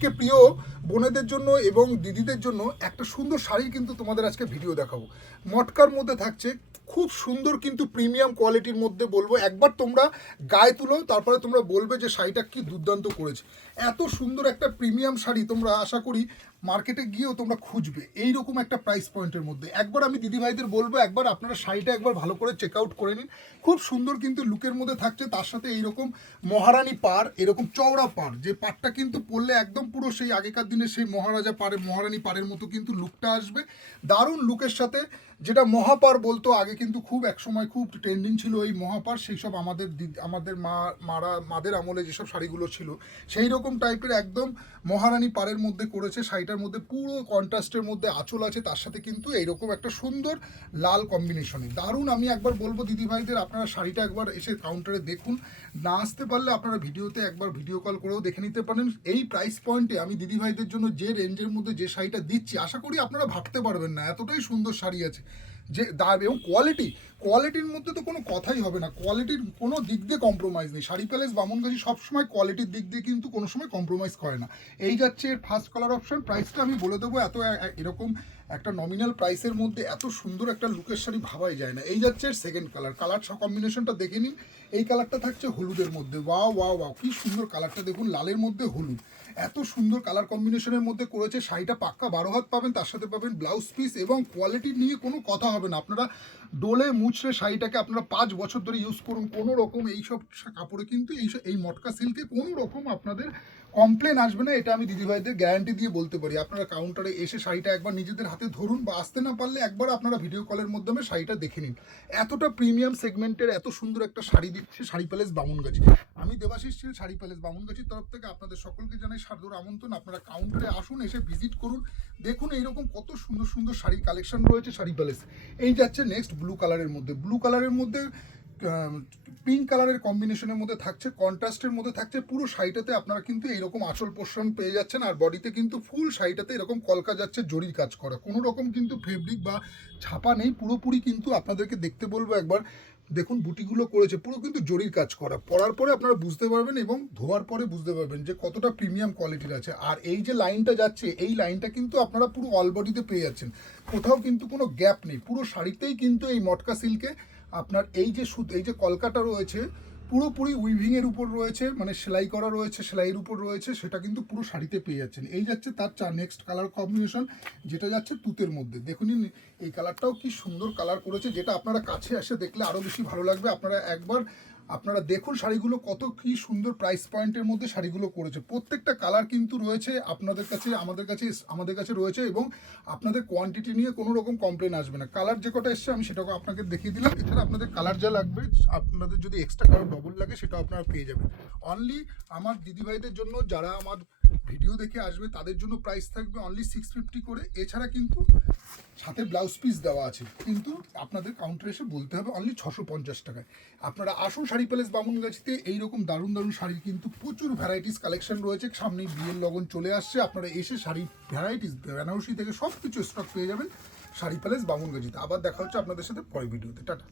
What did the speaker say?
আজকে প্রিয় বোনেদের জন্য এবং দিদিদের জন্য একটা সুন্দর শাড়ি কিন্তু তোমাদের আজকে ভিডিও দেখাবো। মটকার মধ্যে থাকছে খুব সুন্দর কিন্তু প্রিমিয়াম কোয়ালিটির মধ্যে বলব। একবার তোমরা গায়ে তুলো, তারপরে তোমরা বলবে যে শাড়িটা কি দুর্দান্ত করেছে। এত সুন্দর একটা প্রিমিয়াম শাড়ি তোমরা আশা করি মার্কেটে গিয়েও তোমরা খুঁজবে। এইরকম একটা প্রাইস পয়েন্টের মধ্যে। একবার আমি দিদিভাইদের বলব, একবার আপনারা শাড়িটা একবার ভালো করে চেক আউট করে নিন। খুব সুন্দর কিন্তু লুকের মধ্যে থাকছে, তার সাথে এইরকম মহারানী পার এরকম চওড়া পার যে পারটা কিন্তু পরলে একদম পুরো সেই আগেকার দিনে সেই মহারাজা পারে মহারানী পারের মতো কিন্তু লুকটা আসবে। দারুণ লুকের সাথে যেটা মহাপার বলতো, আগে কিন্তু খুব একসময় খুব ট্রেন্ডিং ছিল এই মহাপার সেই সব আমাদের দিদ- আমাদের মা, মারা, মাদের আমলে যেসব শাড়িগুলো ছিল সেই রকম টাইপের একদম মহারানী পাড়ের মধ্যে করেছে শাড়িটার মধ্যে পুরো কন্ট্রাস্টের মধ্যে আঁচল আছে, তার সাথে কিন্তু এইরকম একটা সুন্দর লাল কম্বিনেশনে দারুণ, আমি একবার বলব দিদিভাইদের, আপনারা শাড়িটা একবার এসে কাউন্টারে দেখুন। না আসতে পারলে আপনারা ভিডিওতে একবার ভিডিও কল করেও দেখে নিতে পারেন। এই প্রাইস পয়েন্টে আমি দিদিভাইদের জন্য যে রেঞ্জের মধ্যে যে শাড়িটা দিচ্ছি, আশা করি আপনারা ভাবতে পারবেন না, এতটাই সুন্দর শাড়ি আছে। যে এবং কোয়ালিটি কোয়ালিটির মধ্যে তো কোনো কথাই হবে না। কোয়ালিটির কোনো দিক দিয়ে কম্প্রোমাইজ নেই। শাড়ি প্যালেস বামনগাছি সবসময় কোয়ালিটির দিক দিয়ে কিন্তু কোনো সময় কম্প্রোমাইজ করে না। এই যাচ্ছে এর ফার্স্ট কালার অপশন প্রাইসটা আমি বলে দেবো, এত এরকম একটা নমিনাল প্রাইসের মধ্যে এত সুন্দর একটা লুকের শাড়ি ভাবাই যায় না। এই যাচ্ছে এর সেকেন্ড কালার কালার কম্বিনেশনটা দেখে নিন। এই কালারটা থাকছে হলুদের মধ্যে। ওয়া ওয়া ওয়া কি সুন্দর কালারটা দেখুন, লালের মধ্যে হলুদ। এত সুন্দর কালার কম্বিনেশনের মধ্যে করেছে, শাড়িটা পাক্কা বারো হাত পাবেন, তার সাথে পাবেন ব্লাউজ পিস এবং কোয়ালিটি নিয়ে কোনো কথা হবে না। আপনারা ডোলে মুছড়ে শাড়িটাকে আপনারা পাঁচ বছর ধরে ইউজ করুন। কোনো রকম এইসব কাপড়ে কিন্তু এই এই মটকা সিল্কে কোনো রকম আপনাদের কমপ্লেন আসবে না, এটা আমি দিদিভাইদের গ্যারান্টি দিয়ে বলতে পারি। আপনারা কাউন্টারে এসে শাড়িটা একবার নিজেদের হাতে ধরুন বা আসতে না পারলে একবার আপনারা ভিডিও কলের মাধ্যমে শাড়িটা দেখে নিন। এতটা প্রিমিয়াম সেগমেন্টের এত সুন্দর একটা শাড়ি দিচ্ছে শাড়ি প্যালেস বামুনগাছি। আমি দেবাশিস ছিল শাড়ি প্যালেস বামুনগাছির তরফ থেকে আপনাদের সকলকে জানাই সাদর আমন্ত্রণ। আপনারা কাউন্টারে আসুন, এসে ভিজিট করুন। দেখুন এইরকম কত সুন্দর সুন্দর শাড়ি কালেকশন রয়েছে শাড়ি প্যালেস এই যাচ্ছে নেক্সট ব্লু কালারের মধ্যে। ব্লু কালারের মধ্যে পিঙ্ক কালারের কম্বিনেশনের মধ্যে থাকছে কন্ট্রাস্টের মধ্যে থাকছে, পুরো শাড়িটাতে আপনারা কিন্তু এইরকম আঁচল পোর্শন পেয়ে যাচ্ছেন আর বডিতে কিন্তু ফুল শাড়িটাতে এরকম কলকা যাচ্ছে জরির কাজ করা। কোনো রকম কিন্তু ফেব্রিক বা ছাপা নেই, পুরোপুরি কিন্তু আপনাদেরকে দেখতে বলব একবার। দেখুন, বুটিগুলো করেছে, পুরো কিন্তু জরির কাজ করা। পরার পরে আপনারা বুঝতে পারবেন এবং ধোয়ার পরে বুঝতে পারবেন যে কতটা প্রিমিয়াম কোয়ালিটির আছে। আর এই যে লাইনটা যাচ্ছে, এই লাইনটা কিন্তু আপনারা পুরো অল বডিতে পেয়ে যাচ্ছেন। কোথাও কিন্তু কোনো গ্যাপ নেই। পুরো শাড়িতেই কিন্তু এই মটকা সিল্কে আপনার এই যে সুদ, এই যে কলকাটা রয়েছে, পুরোপুরি উইভিংয়ের উপর রয়েছে মানে সেলাই করা রয়েছে, সেলাইয়ের উপর রয়েছে, সেটা কিন্তু পুরো শাড়িতে পেয়ে যাচ্ছেন। এই যাচ্ছে তার চা নেক্সট কালার কম্বিনেশন যেটা যাচ্ছে তুতের মধ্যে। দেখুন, এই কালারটাও কি সুন্দর কালার করেছে, যেটা আপনারা কাছে এসে দেখলে আরও বেশি ভালো লাগবে। আপনারা একবার আপনারা দেখুন শাড়িগুলো কত কি সুন্দর প্রাইস পয়েন্টের মধ্যে শাড়িগুলো করেছে। প্রত্যেকটা কালার কিন্তু রয়েছে আপনাদের কাছে, আমাদের কাছে আমাদের কাছে রয়েছে এবং আপনাদের কোয়ান্টিটি নিয়ে কোনো রকম কমপ্লেন আসবে না। কালার যে কটা এসছে আমি সেটাকে আপনাকে দেখিয়ে দিলাম। এছাড়া আপনাদের কালার যা লাগবে, আপনাদের যদি এক্সট্রা কালার ডবল লাগে সেটাও আপনারা পেয়ে যাবেন। অনলি আমার দিদিভাইদের জন্য যারা আমার ভিডিও দেখে আসবে, তাদের জন্য প্রাইস থাকবে অনলি সিক্স ফিফটি করে। এছাড়া কিন্তু সাথে ব্লাউজ পিস দেওয়া আছে। কিন্তু আপনাদের কাউন্টারে এসে বলতে হবে অনলি ছশো পঞ্চাশ টাকায়। আপনারা আসুন শাড়ি প্যালেস বামুনগাছিতে, এইরকম দারুণ দারুণ শাড়ির কিন্তু প্রচুর ভ্যারাইটিস কালেকশন রয়েছে। সামনেই বিয়ের লগন চলে আসছে, আপনারা এসে শাড়ি ভ্যারাইটিস বেনারসি থেকে সব কিছু স্টক পেয়ে যাবেন শাড়ি প্যালেস বামুনগাছিতে। আবার দেখা হচ্ছে আপনাদের সাথে পরে ভিডিওতে। টাটা।